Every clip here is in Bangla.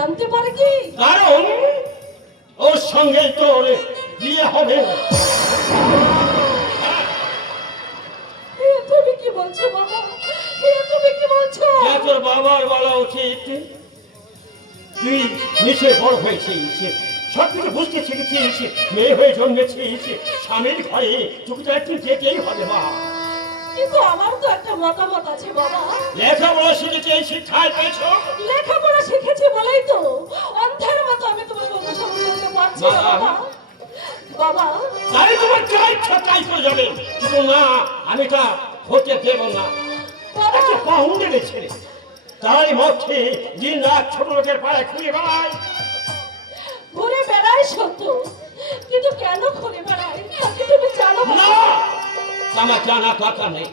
জানতে পারি কি? কারণ ওর সঙ্গে তোর বিয়ে হবে। তুমি কি বলছো বাবা? তুমি কি বলছো? তোর বাবার বলা উচিত তুই নিশ্চয় বড় হয়েছিস, সব কিছু বুঝতে শিখেছিস, মেয়ে হয়ে জন্মেছিস, স্বামীর ঘরে তোকে তো একদিন যেতেই হবে মা। কিন্তু আমার তো একটা মতামত আছে বাবা। লেখাপড়া শিখেছে, শিক্ষায় পেয়েছ? লেখাপড়া শিখেছি বলেই তো অন্ধের মতো আমি তোমার কথা শুনতে করতে পারছি না বাবা। বাবা তাই তোমার যা ইচ্ছা তাই করে যাবে, কিন্তু না, আমি তা হতে দেব না। একটা পাউন্ডের ছেলে তাই মধ্যে দিন রাত ছোট লোকের পায়ে ঘুরে বেড়ায়। ঘুরে বেড়ায় সত্য, কিন্তু কেন ঘুরে বেড়ায় তাকে তুমি জানো না? আমার জানা কথা নেই।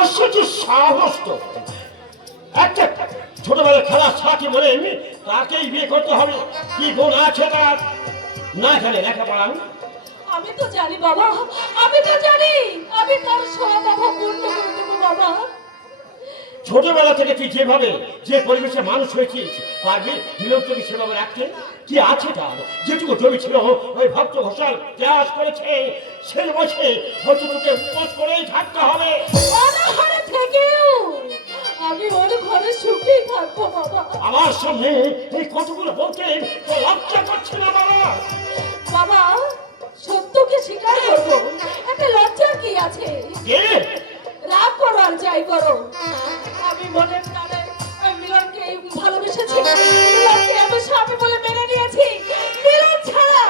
আশ্চর্য সাহস তো! একটা ছোটবেলা খেলা সাথী বলে তাকেই বিয়ে করতে হবে? কি গুণ আছে তার? না জানে লেখাপড়া? আমি তো জানি বাবা, আমি তো জানি আমি তার সব অভাব পূর্ণ করে দেবো বাবা। ছোটবেলা থেকে তুই যেভাবে যে পরিবেশে মানুষ হয়েছিস, পারবি মিলনকে সেভাবে রাখতে? কি আছে তার? যেটুকু জমি ছিল ওই ভক্ত ঘোষাল চাষ করেছে, সে বসে ভদ্রলোকে উপোস করেই থাকতে হবে। অনাহারে থেকেও আমি ওর ঘরে সুখেই থাকবো বাবা। আমার সামনে এই কতগুলো বলতে তো লজ্জা করছে না বাবা? বাবা সত্যকে স্বীকার করবো, একটা লজ্জার কি আছে? কে? রাগ করো আর যাই করো, আমি মনের প্রাণে মিলনকে ভালোবেসেছি, মিলনকে আমার স্বামী বলে মেনে নিয়েছি। মিলন ছাড়া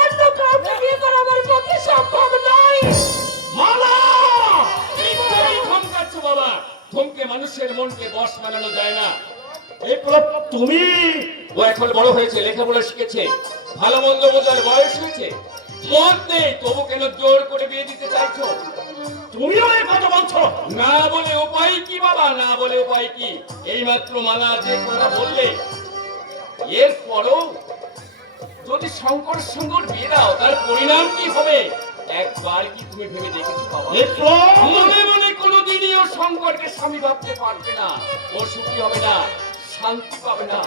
অন্য কাউকে বিয়ে করা আমার পক্ষে সম্ভব নয়। মালা! এই ধমকাচ্ছ বাবা? ধমকে মানুষের মনকে বশ বানানো যায় না। এই প্রলাপ তুমি? ও এখন বড় হয়েছে, লেখাপড়া শিখেছে, ভালো মন্দ বোঝার বয়স হয়েছে, মত নেই, তবু কেন জোর করে বিয়ে দিতে চাইছো? তুমিও এই কথা বলছো? না বলে উপায় কি বাবা, না বলে উপায় কি? এইমাত্র মালা যে কথা বললে, এরপরও যদি শঙ্কর সঙ্গর বিয়ে দাও তার পরিণাম কি হবে একবার কি তুমি ভেবে দেখেছো বাবা? মনে মনে কোনোদিনই ও শঙ্করকে স্বামী ভাবতে পারবে না, ও সুখী হবে না, শান্তি পাবে না,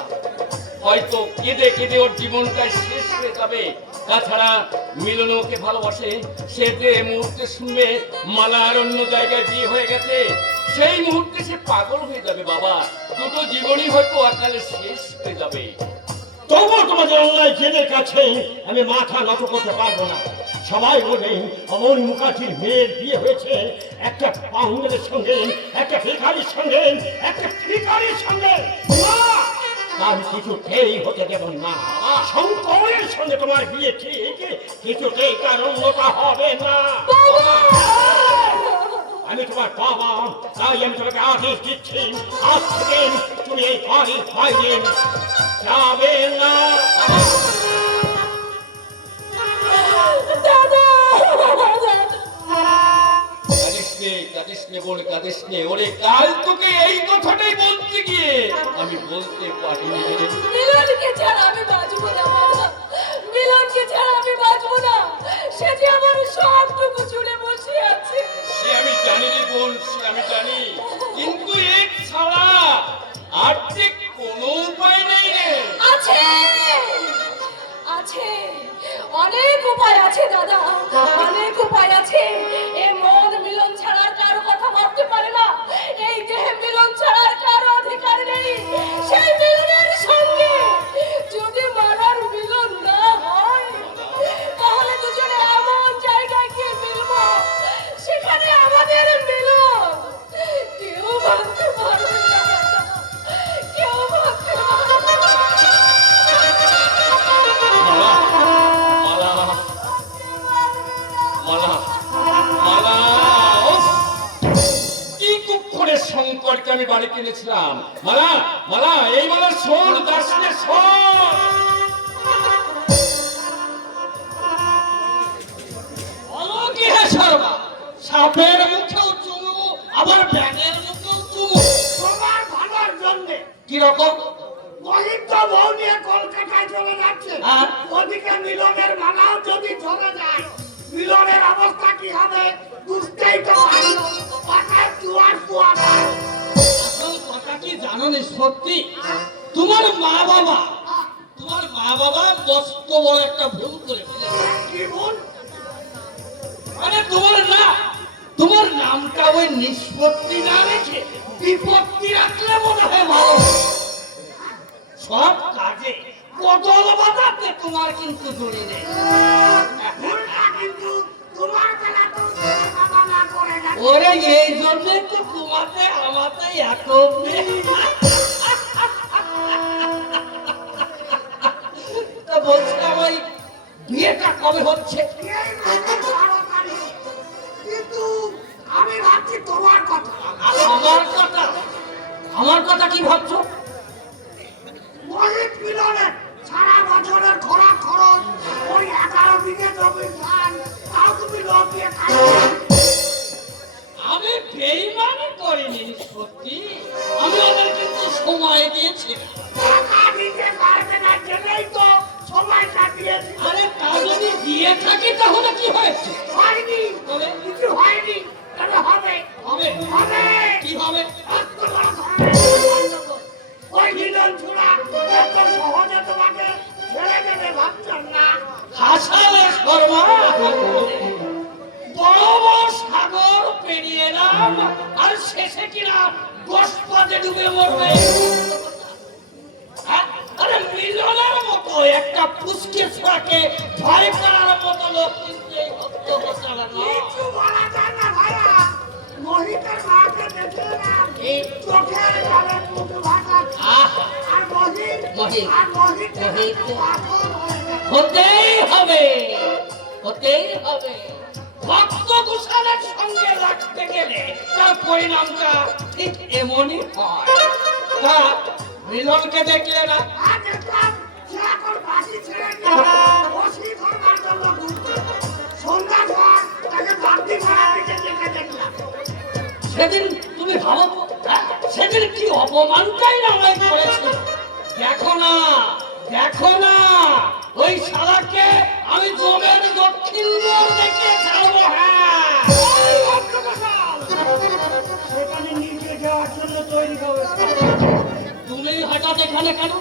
হয়তো কেঁদে কেঁদে ওর জীবনটাই শেষ হয়ে যাবে। তাছাড়া মিলন ওকে ভালোবাসে, সে যে মুহূর্তে শুনবে মালার অন্য জায়গায় বিয়ে হয়ে গেছে, সেই মুহূর্তে সে পাগল হয়ে যাবে বাবা, দুটো জীবনই হয়তো আকালে শেষ হয়ে যাবে। তবুও তোমাদের অন্যায় জেনের কাছে আমি মাথা নত করতে পারবো না। সবাই বলে অমন মুখার্জির মেয়ের বিয়ে হয়েছে একটা পাউন্ডের সঙ্গে, একটা ভিখারির সঙ্গে, একটা ভিখারির সঙ্গে। না, আমি কিছুতেই হতে দেব না। শঙ্করের সঙ্গে তোমার বিয়ে ঠিক, কিছুতেই তার অন্যতা হবে না। আমি তোমার বাবা, তাই আমি তোমাকে আদেশ দিচ্ছি, আজ থেকে তুমি এই বাড়ির বাইরে যাবে না। ওরে কাল তোকে এই কথাটাই বলতে গিয়ে আমি বলতে পারিনি। মিলনকে ছাড়া আমি বাঁচবো না বাবা, মিলনকে ছাড়া আমি বাঁচবো না। সে যে আমার সবটুকু জুড়ে বসে আছে। সে আমি জানি রে বোন, সে আমি জানি, কিন্তু এক ছাড়া আর যে কোনো উপায় নেই রে। আছে আছে, অনেক উপায় আছে দাদা, অনেক উপায় আছে। এ মন মিলন ছাড়া আর কারো কথা ভাবতে পারে না, এই দেহে মিলন ছাড়া আর কারো অধিকার নেই। সেই মিলনের সঙ্গে যদি মারার মিলন না হয়, তাহলে দুজনে এমন জায়গায় গিয়ে মিলবো সেখানে আমাদের মিলন কেউ ভাবতে পারবে না, কেউ ভাবতে পারবে না। মালা, মালা, মালা, উফ! কি কুক্ষণে শঙ্করকে আমি বাড়ি কিনেছিলাম। মালা, মালা, এই মালা শোন, দাসনে শোন। কি হে শর্মা, সাপের মুখেও চুমু আবার ব্যাঙের মুখেও চুমু, তোমার ভালোর জন্য। কিরকম? গরিব তো বউ নিয়ে কলকাতায় চলে যাচ্ছে, ওদিকে মিলনের মালাও যদি ধরে যায়, মিলনের অবস্থা কি হবে বুঝতেই তো পারো। পাতায় জুয়ার জুয়া। আসল কথা কি জানো নি? সত্যি তোমার মা বাবা মস্ত বড় একটা ভুল করে ফেলেছে। কি ভুল? মানে তোমার নামটা ওই নিষ্পত্তি না রেখে বিপত্তি রাখলে মনে হয় ভালো। সব কাজে বদল বাঁধাতে তোমার কিন্তু জড়ি নেই। ভুলটা কিন্তু তোমার বেলা তো বাবা না করে না। ওরে এই জন্যই তো তোমাতে আমাতে এত প্রেম। তা বলছিলাম ওই বিয়েটা কবে হচ্ছে? এই মানে তাড়াতাড়ি। কিন্তু আমি ভাবছি তোমার কথা। আমার কথা কি ভাবছো? মহিত মিলনের সারা বছরের খোরাক খরচ ওই 11 বিঘে জমির ধান তাও তুমি লোক দিয়ে খাচ্ছ। আমি বেইমানি করিনি সত্যি, আমি ওদের কিন্তু সময় দিয়েছি। টাকা দিতে পারবে না জেনেই তো সময়টা দিয়েছি। আরে তা যদি দিয়ে থাকি তাহলে কি হয়েছে? হয়নি, তবে কিছু হয়নি, তবে হবে। হবে হবে। কি হবে? এত বড় ধরনের গন্ডগোল। ওই মিলন ছোড়া এত সহজে তোমাকে ছেড়ে দেবে ভাবছেন না। হাসালে শর্মা বড় বড় সাগর পেরিয়ে এলাম আর শেষে কিনা গোসপাতে ডুবে মরবে। হ্যাঁ? আরে মিলনের মতো একটা পুষ্কে ছোড়াকে ভয় করার মতো লোক কিন্তু এই হত্যা কিছু বলা যায় না ভাইয়া। মোহিতের মাকে দেখে না চোখের জলে মুখ ভাসাচ্ছে। আর মোহিত মোহিত। আর মোহিত মোহিত। পাগল হয়ে গেছে। হতেই হবে ভক্ত গোসালের সঙ্গে রাখতে গেলে তার পরিণামটা ঠিক এমনই হয়। তা মিলনকে দেখলে না? আর দেখলাম সে এখন ফাঁসি ছেড়ে দিয়ে বসি করবার জন্য ঘুরছে। সন্ধ্যার পর তাকে বাড়তি ভাড়া দিতে যেতে দেখলাম। সেদিন তুমি ভাবো তো, সেদিন কি অপমানটাই না আমায় করেছিল। দেখো না ওই শালাকে আমি জমের দক্ষিণ মোড় দেখে ছাড়বো। হ্যাঁ, ওই ভক্তগোসাল সেখানে নিচে যাওয়ার জন্য তৈরি হয়েছে। তুমি হঠাৎ এখানে কেন?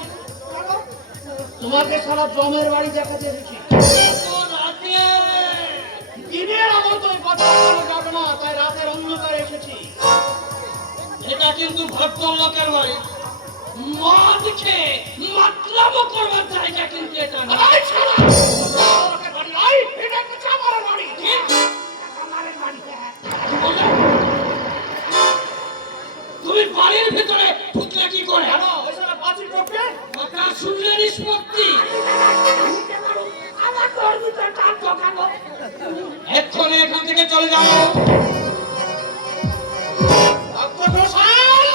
তোমাকে সারা জমের বাড়ি দেখাতে এসেছি। এত রাতে? দিনের মতো কথা বলা যাবে না, তাই রাতের অন্ধকারে এসেছি। এটা কিন্তু ভদ্রলোকের বাড়ি, মদ খেয়ে মাতলামো করবার জায়গা কিন্তু এটা না। এই শালা! তোকে বাড়ি, এই, এটা একটা চামারের বাড়ি। এটা চামারের বাড়ি, হ্যাঁ। কি বললে? তুমি বাড়ির ভিতরে ঢুকলে কি করে? কেন? ওই শালা পাঁচিল টপকে? কথা শুনলে নিষ্পত্তি। নিতে পারো। আমার তোর ভিতর কাজ ঢোকানো। এক্ষুনি এখান থেকে চলে যাও। ভক্তগোসাল!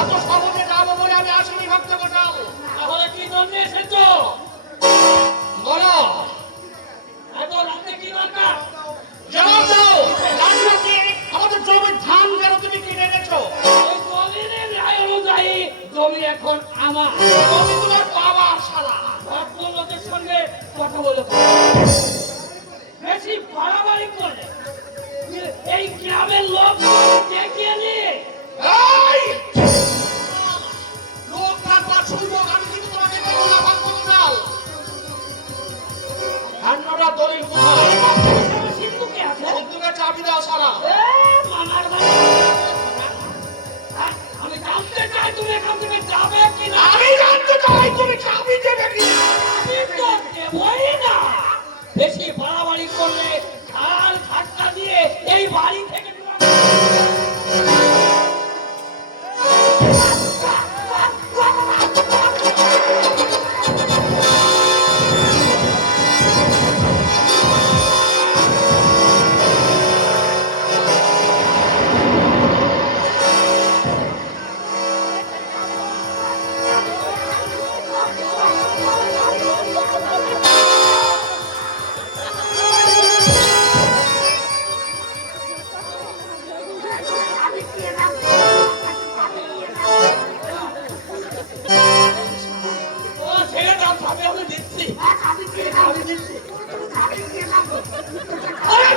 এত সহজে যাবো বলে আমি আসিনি ভক্তগোসাল। তাহলে কি জন্য এসেছো বলো? এত রাতে কি দরকার? জবাব দাও। রাজনীতি আমাদের জমির ধান কেন তুমি কিনে এনেছো? ওই দলিলের ন্যায় অনুযায়ী জমি এখন আমার। জমি তোমার বাবার শালা। ভদ্রলোকের সঙ্গে কথা বলে বেশি বাড়াবাড়ি করলে এই গ্রামের লোক দেখিয়ে নিয়ে এই! লোক কাটবার সুযোগ আমি কিন্তু তোমাকে দেবো না ভক্তগোসাল। ধান্যটা দলিল কোথায়? সিন্ধুকে আছে। বন্দুকের চাবি দাও শালা। মামার বাড়ি। আমি জানতে চাই তুমি এখান থেকে যাবে কিনা। আমি জানতে চাই তুমি চাবি দেবে কিনা। আমি তো দেবই না। বেশি বাড়াবাড়ি করলে ঘাড় ধাক্কা দিয়ে এই বাড়ি থেকে ছেড়ে দাও, ভাবে আমি দিচ্ছি। চাবি দিয়ে দাও। আরে